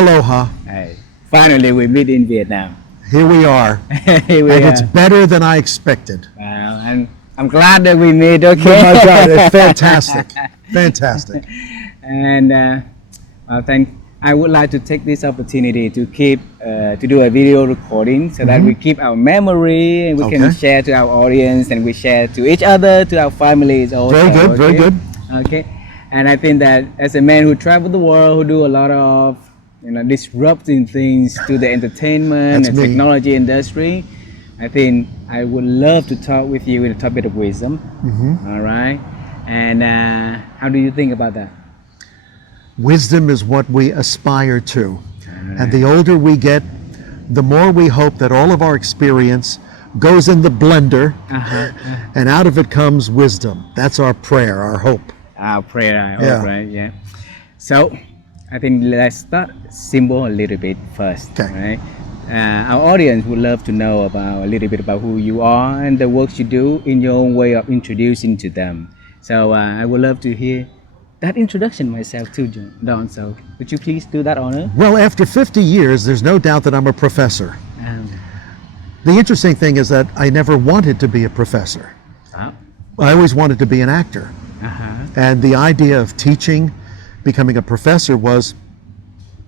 Aloha. Hey, finally, we meet in Vietnam. Here we are. Here we And are. it's better than I expected. Wow, and I'm glad that we meet. Oh Okay. my God, it's fantastic. Fantastic. And I would like to take this opportunity to to do a video recording so that we keep our memory and we can Okay. share to our audience and we share to each other, to our families also. Very good, very good. Okay. And I think that as a man who travel the world, who do a lot of disrupting things to the entertainment That's and me. technology industry, I think I would love to talk with you with a topic of wisdom. All right. And how do you think about that? Wisdom is what we aspire to. And the older we get, the more we hope that all of our experience goes in the blender and out of it comes wisdom. That's our prayer, our hope. Our prayer, I hope, Yeah. right? Yeah. So, I think let's start simple a little bit first, Okay. right? Our audience would love to know about a little bit about who you are and the works you do in your own way of introducing to them. So, I would love to hear that introduction myself too, Don. So, would you please do that honor? Well, after 50 years, there's no doubt that I'm a professor. Um, The interesting thing is that I never wanted to be a professor. wow. I always wanted to be an actor. And the idea of teaching, becoming a professor was,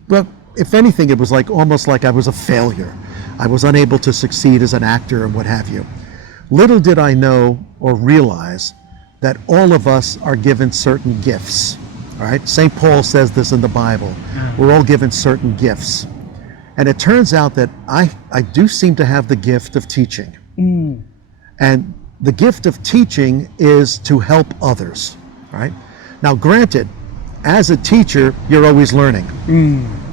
well, if anything, it was almost like I was a failure. I was unable to succeed as an actor and what have you. Little did I know or realize that all of us are given certain gifts. All right? St. Paul says this in the Bible. We're all given certain gifts. And it turns out that I do seem to have the gift of teaching. And the gift of teaching is to help others, right? Now, granted, as a teacher, you're always learning.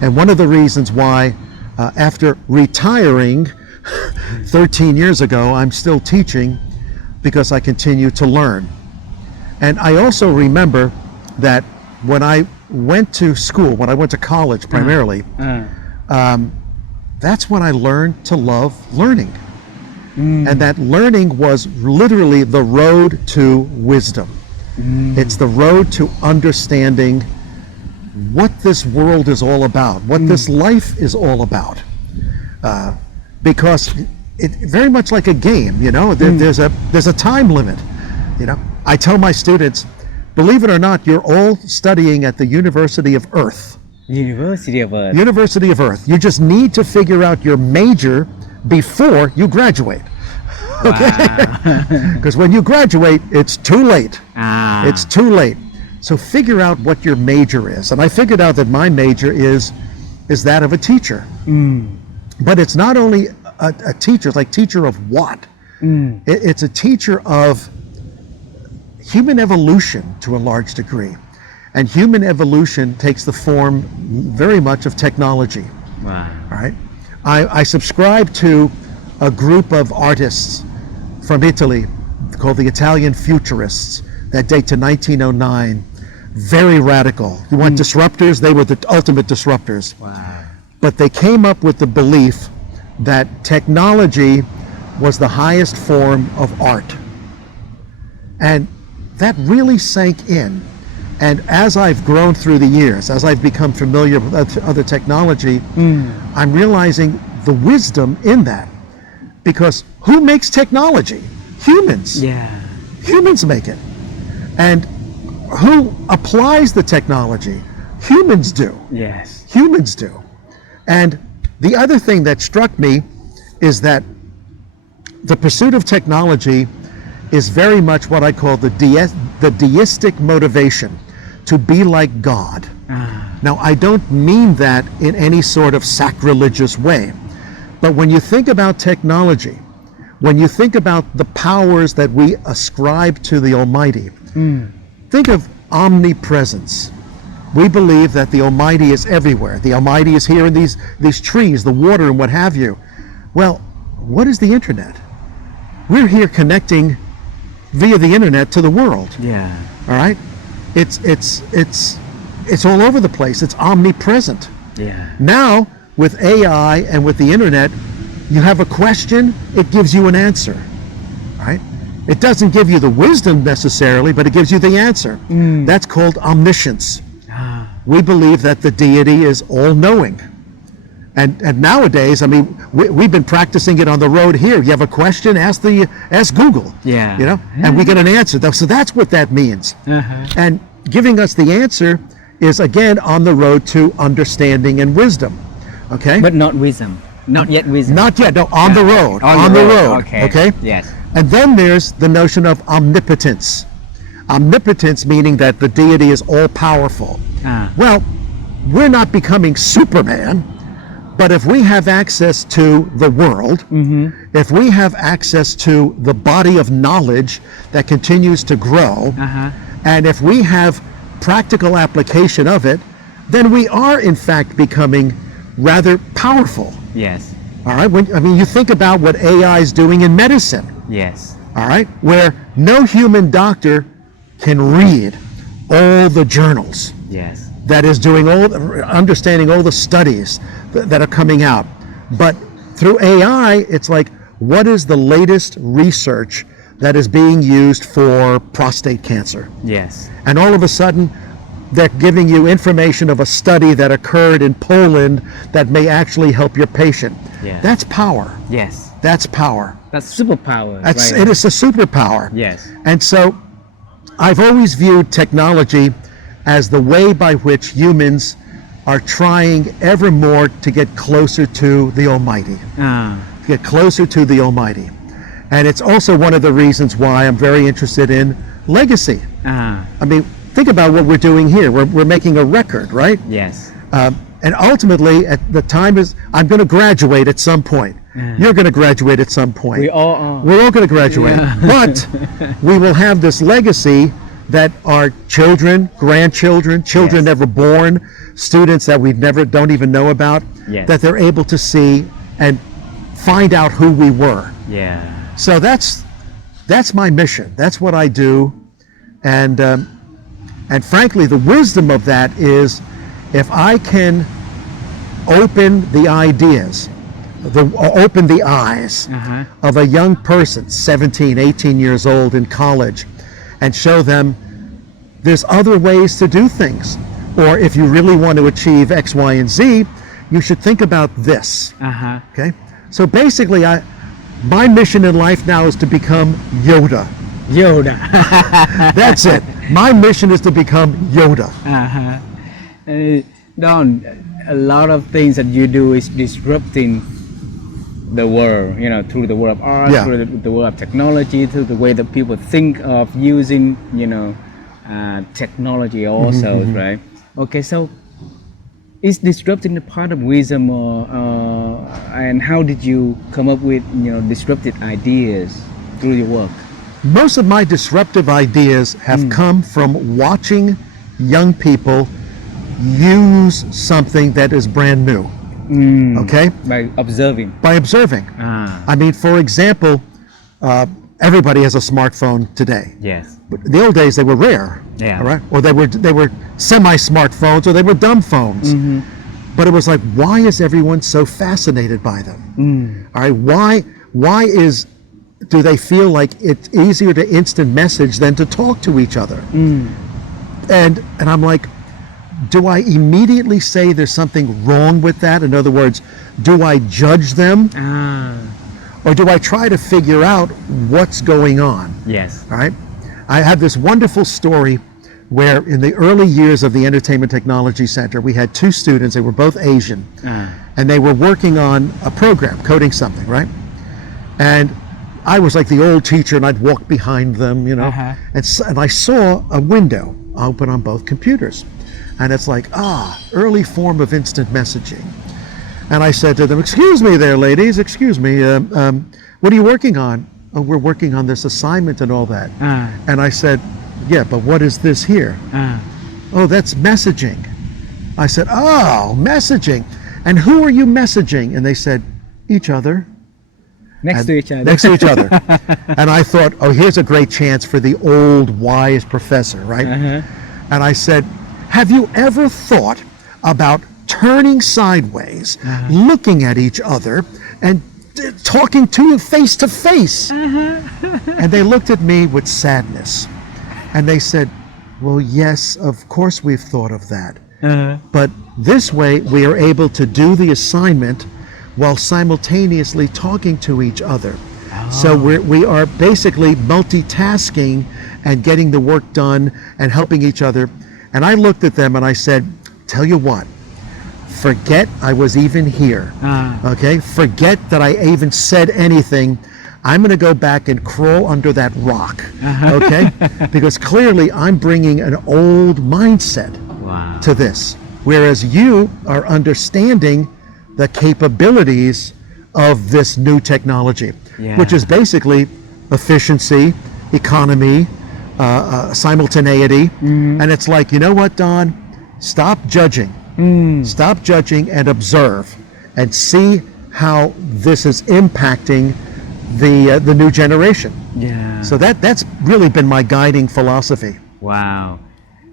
And one of the reasons why, after retiring 13 years ago, I'm still teaching because I continue to learn. And I also remember that when I went to school, when I went to college primarily, that's when I learned to love learning. And that learning was literally the road to wisdom. It's the road to understanding what this world is all about, what this life is all about. Because it's very much like a game, there's a time limit. I tell my students, believe it or not, you're all studying at the University of Earth. University of Earth. University of Earth. You just need to figure out your major before you graduate. Okay? Because when you graduate, it's too late. It's too late. So figure out what your major is. And I figured out that my major is that of a teacher. But it's not only a teacher, it's like teacher of what? It's a teacher of human evolution to a large degree. And human evolution takes the form very much of technology. Wow. All right. I subscribe to a group of artists from Italy called the Italian Futurists that date to 1909. Very radical. You want disruptors? They were the ultimate disruptors. Wow. But they came up with the belief that technology was the highest form of art. And that really sank in. And as I've grown through the years, as I've become familiar with other technology, I'm realizing the wisdom in that. Because who makes technology? Humans. Yeah. Humans make it. And who applies the technology? Humans do. Yes. Humans do. And the other thing that struck me is that the pursuit of technology is very much what I call the deistic motivation, to be like God. Now, I don't mean that in any sort of sacrilegious way, but when you think about technology, when you think about the powers that we ascribe to the Almighty, think of omnipresence. We believe that the Almighty is everywhere. The Almighty is here in these trees, the water, and what have you. Well, what is the internet? We're here connecting via the internet to the world. Yeah. All right? It's all over the place. It's omnipresent. Yeah. Now, with AI and with the internet, you have a question, it gives you an answer. Right? It doesn't give you the wisdom necessarily, but it gives you the answer. That's called omniscience. we believe that the deity is all-knowing. And nowadays, I mean, we've been practicing it on the road here. You have a question, ask Google. Yeah. You know, and we get an answer. So that's what that means. And giving us the answer is, again, on the road to understanding and wisdom. Okay? But not wisdom. Not yet wisdom. Not yet. No, on the road. On the road. Okay? Yes. And then there's the notion of omnipotence. Omnipotence meaning that the deity is all-powerful. Well, we're not becoming Superman, but if we have access to the world, if we have access to the body of knowledge that continues to grow, and if we have practical application of it, then we are in fact becoming rather powerful. Yes. All right. I mean, you think about what AI is doing in medicine. Yes. All right, where no human doctor can read all the journals. Yes. That is doing understanding all the studies that are coming out. But through AI, it's like, what is the latest research that is being used for prostate cancer? Yes. And all of a sudden, they're giving you information of a study that occurred in Poland that may actually help your patient. Yeah. That's power. Yes. That's power. That's superpower. Right? Right? It is a superpower. Yes. And so I've always viewed technology as the way by which humans are trying ever more to get closer to the Almighty. Get closer to the Almighty. And it's also one of the reasons why I'm very interested in legacy. I mean, think about what we're doing here. We're making a record, right? Yes. And ultimately, at the time I'm going to graduate at some point. You're going to graduate at some point. We all are. We're all going to graduate. Yeah. But we will have this legacy that our children, grandchildren, children Yes. never born, students that we don't even know about, Yes. that they're able to see and find out who we were. Yeah. So that's my mission. That's what I do. And frankly, the wisdom of that is, if I can open the ideas, open the eyes of a young person, 17, 18 years old in college, and show them there's other ways to do things. Or if you really want to achieve X, Y, and Z, you should think about this. Okay? So basically, my mission in life now is to become Yoda. Yoda. That's it. My mission is to become Yoda. Don, a lot of things that you do is disrupting the world, you know, through the world of art, Yeah. through the world of technology, through the way that people think of using, you know, technology also, right? Okay, so is disrupting a part of wisdom, and how did you come up with, you know, disruptive ideas through your work? Most of my disruptive ideas have come from watching young people use something that is brand new. Okay? By observing. By observing. I mean, for example, everybody has a smartphone today. Yes. But in the old days, they were rare. Yeah. All right? Or they were semi-smartphones, or they were dumb phones. But it was like, why is everyone so fascinated by them? All right? Why do they feel like it's easier to instant message than to talk to each other? And I'm like, do I immediately say there's something wrong with that? In other words, do I judge them? Or do I try to figure out what's going on? Yes. All right. I have this wonderful story where in the early years of the Entertainment Technology Center, we had two students, they were both Asian, and they were working on a program, coding something, right? And I was like the old teacher, and I'd walk behind them, you know, and I saw a window open on both computers. And it's like, early form of instant messaging. And I said to them, excuse me there, ladies, excuse me, what are you working on? Oh, we're working on this assignment and all that. And I said, yeah, but what is this here? Oh, that's messaging. I said, oh, messaging. And who are you messaging? And they said, each other. Next to each other. Next to each other. And I thought, oh, here's a great chance for the old wise professor, right? And I said, have you ever thought about turning sideways, looking at each other, and talking to you face to face? And they looked at me with sadness. And they said, well, yes, of course we've thought of that. But this way, we are able to do the assignment while simultaneously talking to each other. So we are basically multitasking and getting the work done and helping each other. And I looked at them and I said, tell you what, forget I was even here. Okay? Forget that I even said anything. I'm going to go back and crawl under that rock. Okay? Because clearly I'm bringing an old mindset to this. Whereas you are understanding the capabilities of this new technology, which is basically efficiency, economy, simultaneity. And it's like, you know what, Don? Stop judging. Stop judging and observe and see how this is impacting the new generation. So that's really been my guiding philosophy. Wow.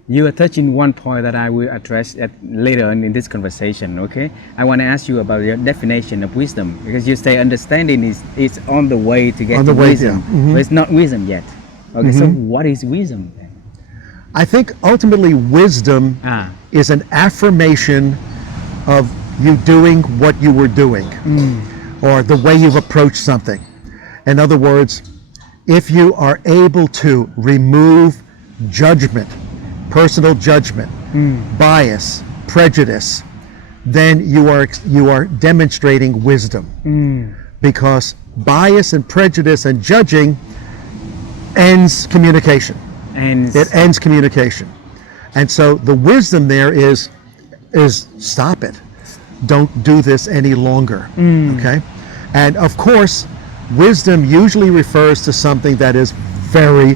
You are touching one point that I will address later on in this conversation, okay? I want to ask you about your definition of wisdom, because you say understanding is on the way to get to wisdom, but it's not wisdom yet. Okay, so what is wisdom then? I think ultimately wisdom is an affirmation of you doing what you were doing, or the way you've approached something. In other words, if you are able to remove judgment, personal judgment, bias, prejudice, then you are demonstrating wisdom. Because bias and prejudice and judging ends communication. It ends communication. And so the wisdom there is stop it. Don't do this any longer. Okay? And of course, wisdom usually refers to something that is very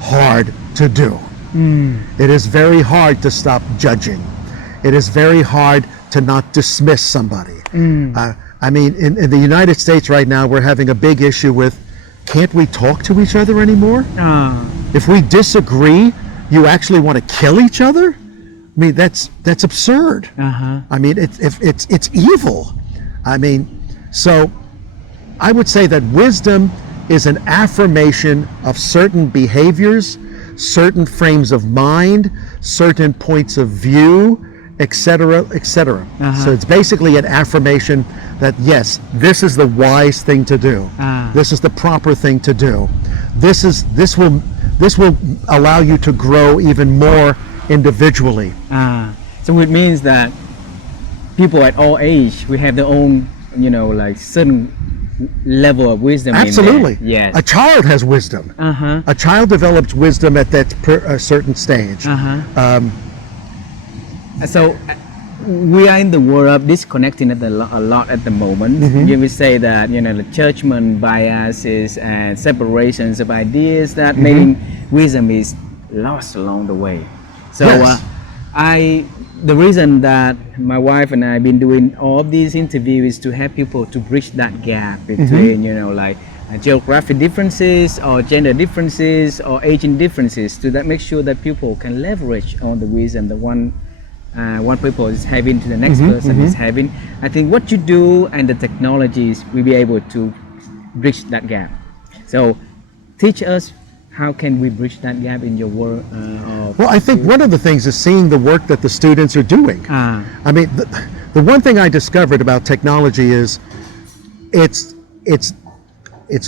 hard to do. It is very hard to stop judging. It is very hard to not dismiss somebody. I mean, in the United States right now, we're having a big issue with, can't we talk to each other anymore? If we disagree, you actually want to kill each other? I mean, that's absurd. I mean, it's evil. I mean, so I would say that wisdom is an affirmation of certain behaviors, certain frames of mind, certain points of view, etc., etc. So it's basically an affirmation that yes, this is the wise thing to do. This is the proper thing to do. This will allow you to grow even more individually. So it means that people at all age, we have their own, like certain level of wisdom. Absolutely. In there. Yes. A child has wisdom. A child develops wisdom at that certain stage. So we are in the world of disconnecting a lot at the moment. You will say that the judgment, biases, and separations of ideas that making wisdom is lost along the way. So the reason that my wife and I have been doing all of these interviews is to help people to bridge that gap between like geographic differences or gender differences or aging differences, to make sure that people can leverage on the wisdom that one people is having to the next person is having. I think what you do and the technologies will be able to bridge that gap. So teach us, how can we bridge that gap in your work? Well, I think one of the things is seeing the work that the students are doing. I mean, the one thing I discovered about technology is it's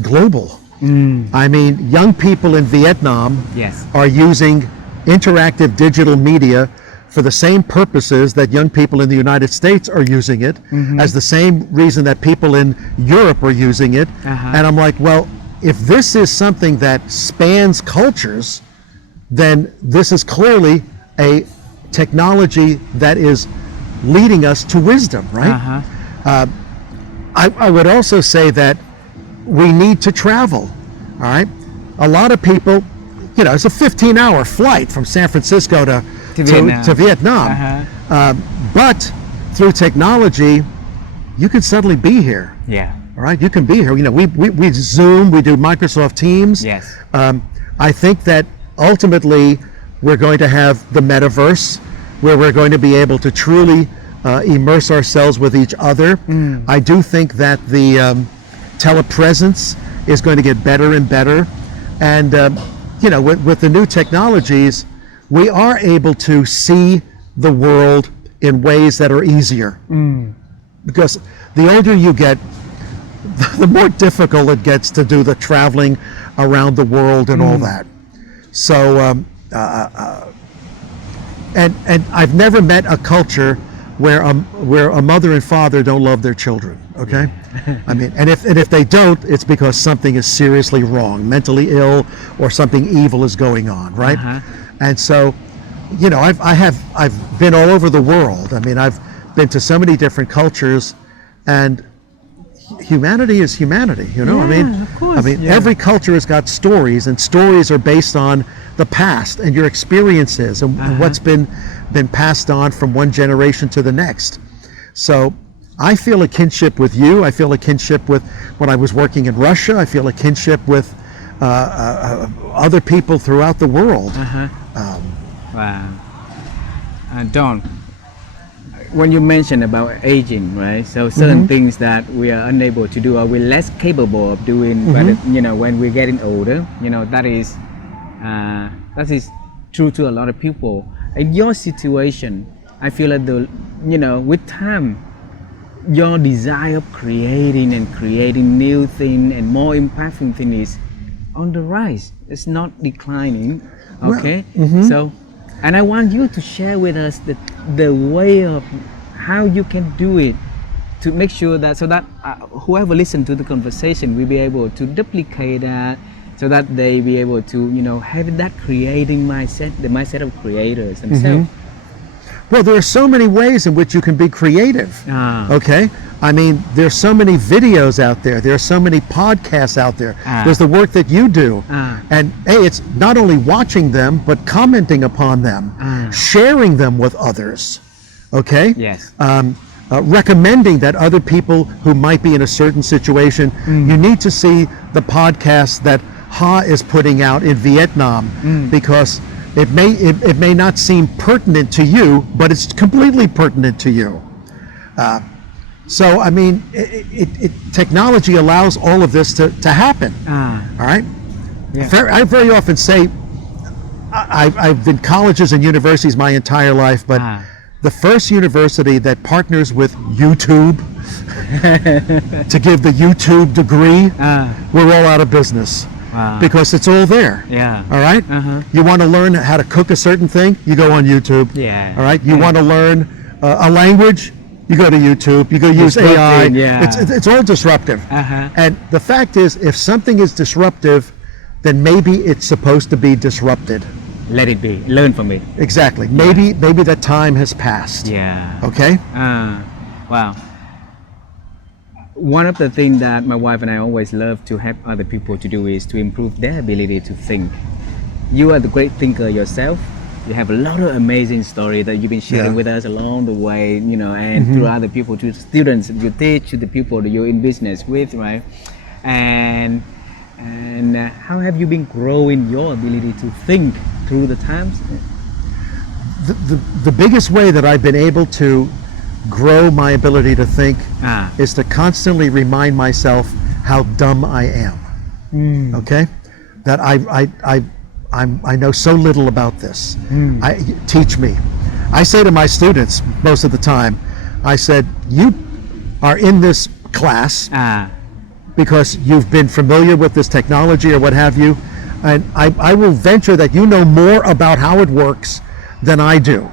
global. I mean, young people in Vietnam are using interactive digital media for the same purposes that young people in the United States are using it, as the same reason that people in Europe are using it. And I'm like, well, if this is something that spans cultures, then this is clearly a technology that is leading us to wisdom, right? I would also say that we need to travel, all right? A lot of people, it's a 15-hour flight from San Francisco to Vietnam. But through technology, you can suddenly be here. All right, you can be here. We Zoom, we do Microsoft Teams. I think that ultimately we're going to have the metaverse, where we're going to be able to truly immerse ourselves with each other. I do think that the telepresence is going to get better and better. And with the new technologies, we are able to see the world in ways that are easier. Because the older you get, the more difficult it gets to do the traveling around the world and all that. So, and I've never met a culture where a mother and father don't love their children. Okay, I mean, and if they don't, it's because something is seriously wrong, mentally ill, or something evil is going on, right? And so, you know, I've been all over the world. I mean, I've been to so many different cultures, and humanity is humanity. You know, Yeah, I mean, of course, yeah. every culture has got stories, and stories are based on the past and your experiences and what's been passed on from one generation to the next. So I feel a kinship with you. I feel a kinship with when I was working in Russia. I feel a kinship with other people throughout the world. Wow. Don, when you mentioned about aging, right? So certain things that we are unable to do or we're less capable of doing, but you know, when we're getting older, you know, that is true to a lot of people. In your situation, I feel like you know, with time, your desire of creating new thing and more impactful thing is on the rise. It's not declining. Okay. So, and I want you to share with us the way of how you can do it to make sure that so that whoever listen to the conversation will be able to duplicate that, so that they be able to, you know, have that creating mindset, the mindset of creators themselves. Well, there are so many ways in which you can be creative. Okay, I mean, there's so many videos out there. There are so many podcasts out there. There's the work that you do, and hey, it's not only watching them but commenting upon them, sharing them with others. Okay. Yes. Recommending that other people who might be in a certain situation, you need to see the podcast that Ha is putting out in Vietnam, because it may not seem pertinent to you, but it's completely pertinent to you. So I mean, technology allows all of this to happen. All right. Yeah. I very often say I've been colleges and universities my entire life, but the first university that partners with YouTube to give the YouTube degree, we're all out of business. Because it's all there. Yeah. All right. You want to learn how to cook a certain thing, you go on YouTube. Yeah. All right. You want to learn a language, you go to YouTube. You go use AI. Yeah. It's all disruptive. And the fact is, if something is disruptive, then maybe it's supposed to be disrupted. Let it be. Learn from it. Exactly. Maybe that time has passed. Yeah. Okay. Wow. One of the things that my wife and I always love to help other people to do is to improve their ability to think. You are the great thinker yourself. You have a lot of amazing stories that you've been sharing with us along the way, you know, and through other people, to students you teach, to the people that you're in business with, right? And how have you been growing your ability to think through the times? The biggest way that I've been able to grow my ability to think is to constantly remind myself how dumb I am. Okay, that I know so little about this. Teach me. I say to my students most of the time, I said, you are in this class because you've been familiar with this technology or what have you, and I will venture that you know more about how it works than I do.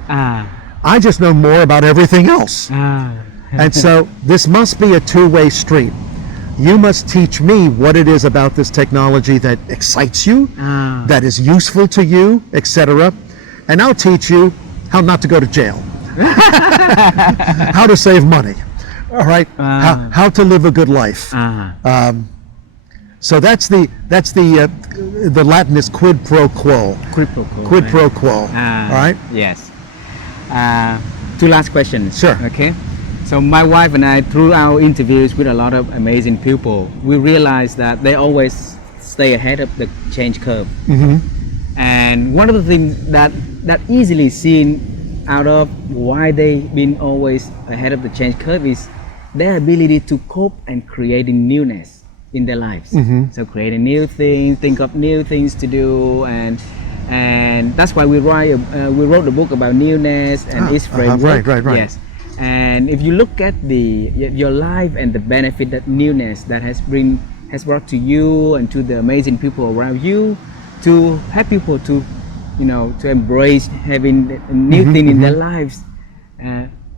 I just know more about everything else. And so this must be a two-way street. You must teach me what it is about this technology that excites you, that is useful to you, etc. And I'll teach you how not to go to jail, how to save money, all right, how to live a good life. So that's the Latin is quid pro quo. Quid pro quo. Quid pro quo. All right. Yes. Two last questions. Sure. Okay. So my wife and I, through our interviews with a lot of amazing people, we realized that they always stay ahead of the change curve. And one of the things that easily seen out of why they've been always ahead of the change curve is their ability to cope and creating newness in their lives. So creating new things, think of new things to do, and and that's why we wrote the book about newness and its framework. Right. Yes, and if you look at your life and the benefit that newness that has brought to you and to the amazing people around you, to help people to to embrace having a new thing in their lives,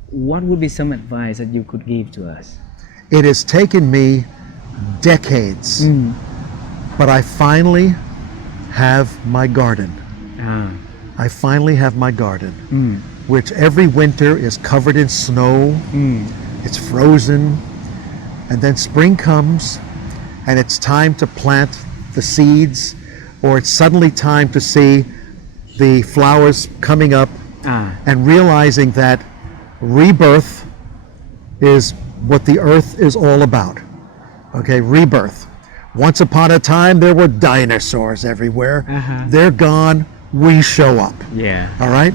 what would be some advice that you could give to us? It has taken me decades, but I finally have my garden. I finally have my garden, which every winter is covered in snow. It's frozen, and then spring comes, and it's time to plant the seeds, or it's suddenly time to see the flowers coming up, and realizing that rebirth is what the earth is all about. Okay, rebirth. Once upon a time, there were dinosaurs everywhere. They're gone. We show up. Yeah. All right.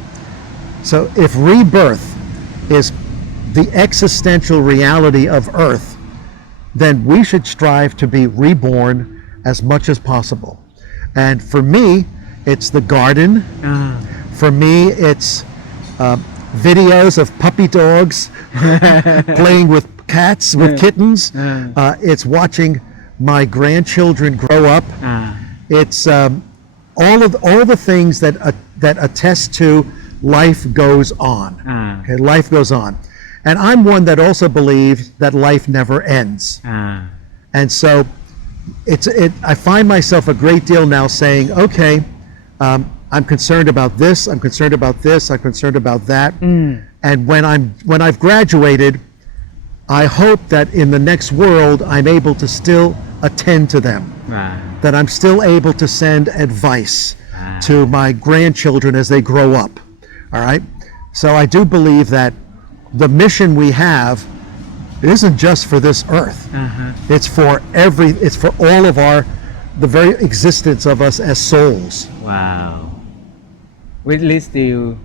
So if rebirth is the existential reality of Earth, then we should strive to be reborn as much as possible. And for me, it's the garden. For me, it's videos of puppy dogs playing with cats, with kittens. It's watching my grandchildren grow up. It's all the things that attest to life goes on. Okay, life goes on, and I'm one that also believes that life never ends. And so, I find myself a great deal now saying, okay, I'm concerned about this. I'm concerned about this. I'm concerned about that. And when I've graduated, I hope that in the next world I'm able to still attend to them. That I'm still able to send advice to my grandchildren as they grow up. All right. So I do believe that the mission we have, it isn't just for this earth. It's for all of the very existence of us as souls. Wow. Which leads to,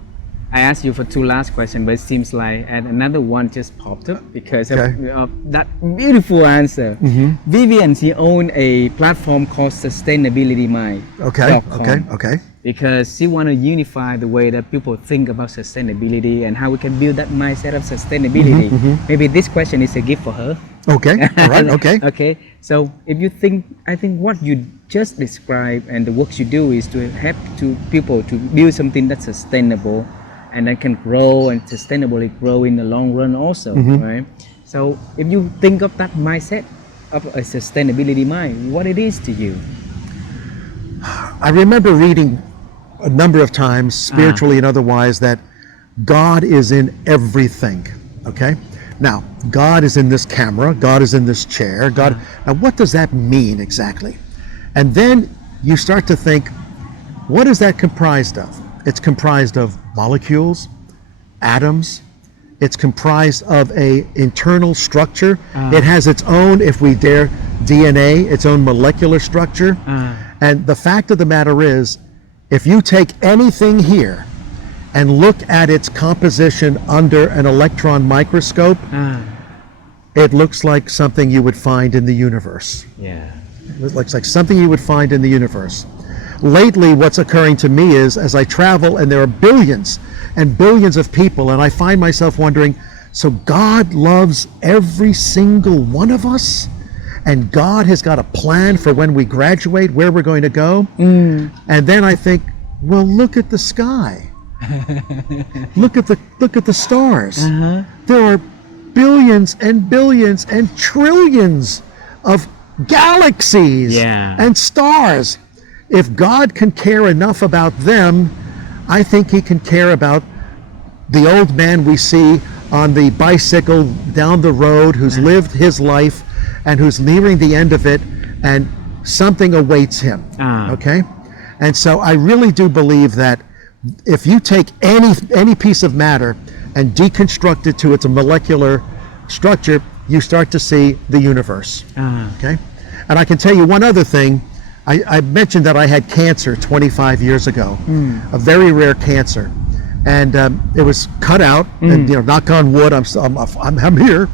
I asked you for two last questions, but it seems like another one just popped up because of that beautiful answer. Vivian, she owns a platform called Sustainability Mind. Okay. Because she want to unify the way that people think about sustainability and how we can build that mindset of sustainability. Maybe this question is a gift for her. Okay. All right. Okay. Okay. So if you think, I think what you just described and the work you do is to help people to build something that's sustainable and that can grow and sustainably grow in the long run also, right? So if you think of that mindset of a sustainability mind, what it is to you? I remember reading a number of times, spiritually and otherwise, that God is in everything. Okay? Now, God is in this camera, God is in this chair, now what does that mean exactly? And then you start to think, what is that comprised of? It's comprised of molecules, atoms. It's comprised of a internal structure. It has its own, if we dare, DNA, its own molecular structure. And the fact of the matter is, if you take anything here and look at its composition under an electron microscope, it looks like something you would find in the universe. Yeah. It looks like something you would find in the universe. Lately, what's occurring to me is, as I travel, and there are billions and billions of people, and I find myself wondering, so God loves every single one of us? And God has got a plan for when we graduate, where we're going to go? And then I think, well, look at the sky. look at the stars. There are billions and billions and trillions of galaxies and stars. If God can care enough about them, I think he can care about the old man we see on the bicycle down the road who's lived his life and who's nearing the end of it, and something awaits him. Okay? And so I really do believe that if you take any piece of matter and deconstruct it to its molecular structure, you start to see the universe. Okay? And I can tell you one other thing. I mentioned that I had cancer 25 years ago, a very rare cancer, and it was cut out. And knock on wood, I'm here.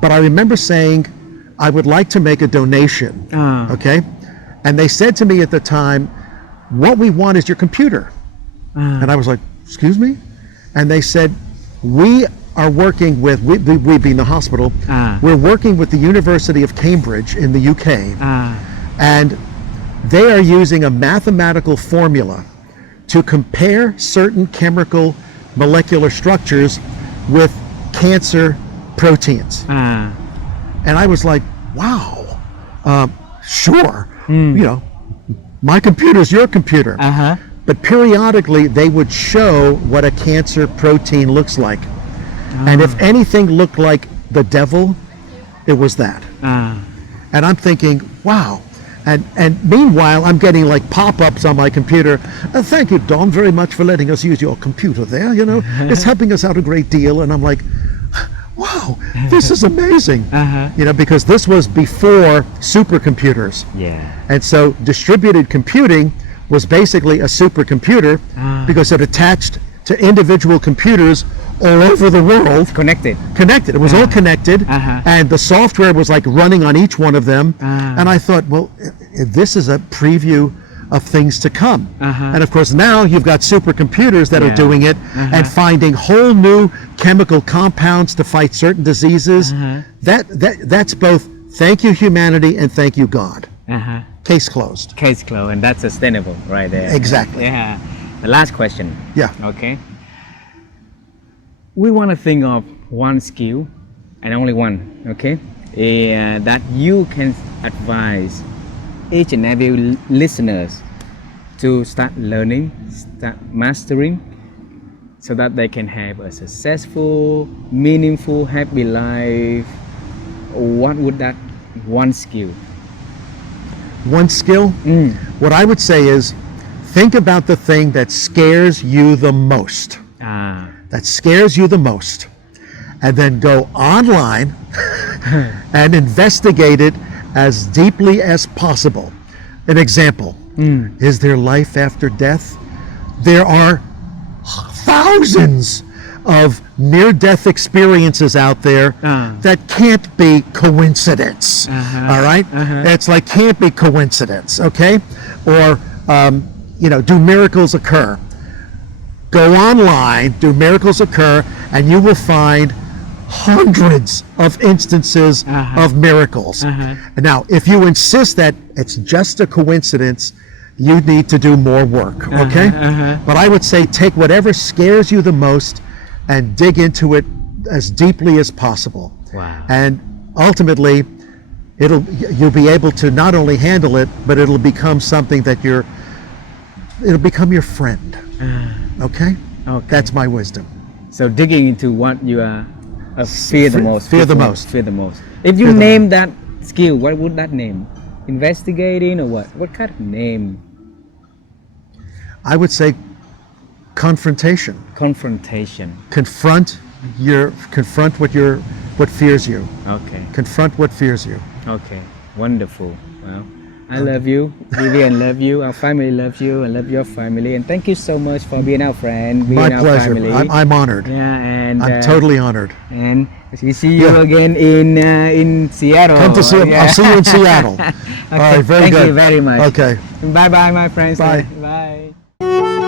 But I remember saying, I would like to make a donation. Okay, and they said to me at the time, what we want is your computer. And I was like, excuse me? And they said, we are working with, we being the hospital, we're working with the University of Cambridge in the UK, and they are using a mathematical formula to compare certain chemical molecular structures with cancer proteins. And I was like, wow, sure, you know, my computer's your computer. But periodically they would show what a cancer protein looks like. And if anything looked like the devil, it was that. And I'm thinking, wow. And meanwhile, I'm getting like pop-ups on my computer. Thank you, Don, very much for letting us use your computer there. You know, it's helping us out a great deal. And I'm like, wow, this is amazing. You know, because this was before supercomputers. And so distributed computing was basically a supercomputer because it attached to individual computers all over the world. Connected. It was all connected, and the software was like running on each one of them. And I thought, well, this is a preview of things to come. And of course now you've got supercomputers that are doing it and finding whole new chemical compounds to fight certain diseases. That's both thank you humanity and thank you God. Case closed. Case closed, and that's sustainable right there. Exactly. Yeah. The last question. Yeah. Okay. We want to think of one skill, and only one, okay, that you can advise each and every listeners to start learning, start mastering, so that they can have a successful, meaningful, happy life. What would that one skill? One skill? What I would say is, think about the thing that scares you the most. That scares you the most. And then go online and investigate it as deeply as possible. An example, is there life after death? There are thousands of near-death experiences out there that can't be coincidence. All right? It's like can't be coincidence, okay? Or, you know, do miracles occur? Go online, do miracles occur, and you will find hundreds of instances of miracles. Now, if you insist that it's just a coincidence, you need to do more work, okay? But I would say take whatever scares you the most and dig into it as deeply as possible. And ultimately, you'll be able to not only handle it, but it'll become something that it'll become your friend. Okay? That's my wisdom. So digging into what you are fear the most. Fear the most. Fear the most. If you name that skill, what would that name? Investigating or what? What kind of name? I would say confrontation. Confrontation. Confront what fears you. Okay. Confront what fears you. Okay. Wonderful. Well, I love you, Vivian love you, our family loves you, I love your family, and thank you so much for being our friend, being My our pleasure. family. I'm honored. Yeah, and I'm totally honored. And we see you again in Seattle. Come to see him. I'll see you in Seattle. Okay. All right, very good. Thank you very much. Okay. Bye bye, my friends. Bye. Bye.